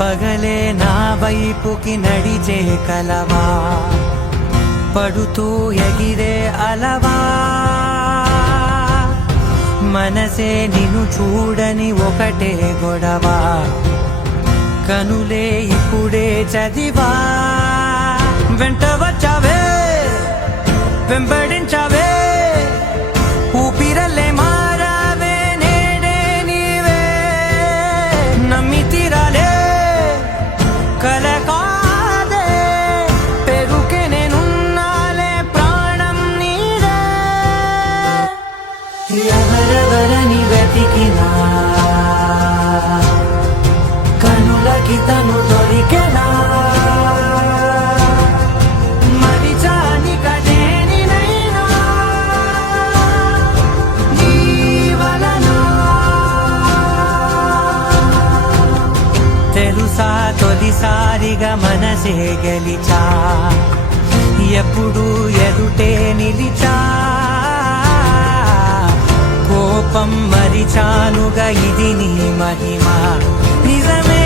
పగలే నా వైపుకి నడిచే కలవా, పడుతూ ఎగిరే అలవా, మనసే నిన్ను చూడని ఒకటే గొడవ, కనులే ఇప్పుడే చదివా. వెంట వచ్చావే వెంబడించావే, ఊపిరల్లే మారావే నేడే నీవే, నమ్మి తీరాలే కల కాదే, పెరుకే నేనున్నాలే ప్రాణం నీదే. ఎవరెవరని వెతికినా కనులకి తను దొరికెనా, తెలుసా తొలిసారిగా మనసే గెలిచా, ఎప్పుడు ఎదుటే నిలిచా, కోపం మరిచానుగా ఇది నీ మహిమ నిజమే.